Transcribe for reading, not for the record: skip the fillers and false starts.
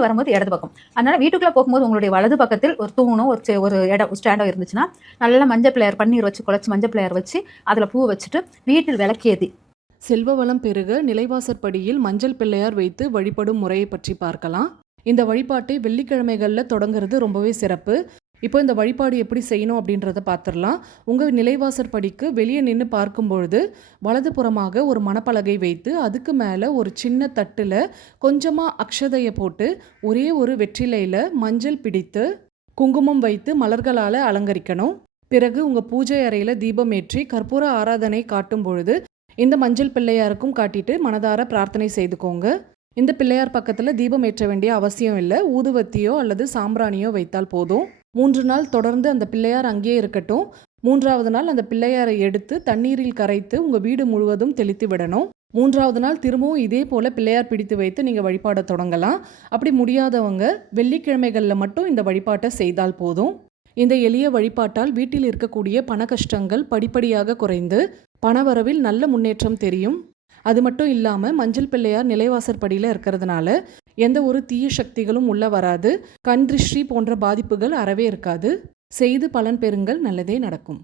இருந்து வரும்போது இடது பக்கம். அதனால வீட்டுக்குள்ள போகும்போது உங்களுடைய வலது பக்கத்தில் ஒரு தூணோ ஒரு இடம் ஸ்டாண்டோ இருந்துச்சுன்னா நல்லா மஞ்சள் பிள்ளையார் பன்னீர் வச்சு குழச்சி மஞ்சள் பிள்ளையார் வச்சு அதில் பூ வச்சுட்டு வீட்டில் விளக்கேதி செல்வ வளம் பெருக நிலைவாசற்படியில் மஞ்சள் பிள்ளையார் வைத்து வழிபடும் முறையை பற்றி பார்க்கலாம். இந்த வழிபாட்டை வெள்ளிக்கிழமைகளில் தொடங்குறது ரொம்பவே சிறப்பு. இப்போ இந்த வழிபாடு எப்படி செய்யணும் அப்படின்றத பார்த்துடலாம். உங்கள் நிலைவாசற்படிக்கு வெளியே நின்று பார்க்கும்பொழுது வலது புறமாக ஒரு மணப்பலகை வைத்து அதுக்கு மேலே ஒரு சின்ன தட்டில் கொஞ்சமாக அக்ஷதையை போட்டு ஒரே ஒரு வெற்றிலையில் மஞ்சள் பிடித்து குங்குமம் வைத்து மலர்களால் அலங்கரிக்கணும். பிறகு உங்கள் பூஜை அறையில் தீபம் ஏற்றி கற்பூர ஆராதனை காட்டும் பொழுது இந்த மஞ்சள் பிள்ளையாருக்கும் காட்டிட்டு மனதார பிரார்த்தனை செய்துக்கோங்க. இந்த பிள்ளையார் பக்கத்தில் தீபம் ஏற்ற வேண்டிய அவசியம் இல்லை. ஊதுவத்தியோ அல்லது சாம்பிராணியோ வைத்தால் போதும். 3 நாள் தொடர்ந்து அந்த பிள்ளையார் அங்கேயே இருக்கட்டும். 3வது நாள் அந்த பிள்ளையாரை எடுத்து தண்ணீரில் கரைத்து உங்கள் வீடு முழுவதும் தெளித்து விடணும். 3வது நாள் திரும்பவும் இதே போல் பிள்ளையார் பிடித்து வைத்து நீங்கள் வழிபாட தொடங்கலாம். அப்படி முடியாதவங்க வெள்ளிக்கிழமைகளில் மட்டும் இந்த வழிபாட்டை செய்தால் போதும். இந்த எளிய வழிபாட்டால் வீட்டில் இருக்கக்கூடிய பண கஷ்டங்கள் படிப்படியாக குறைந்து பணவரவில் நல்ல முன்னேற்றம் தெரியும். அது மட்டும் இல்லாமல் மஞ்சள் பிள்ளையார் நிலைவாசற்படியில் இருக்கிறதுனால எந்த ஒரு தீய சக்திகளும் உள்ள வராது. கண் திருஷ்டி போன்ற பாதிப்புகள் அறவே இருக்காது. செய்து பலன் பெறுங்கள். நல்லதே நடக்கும்.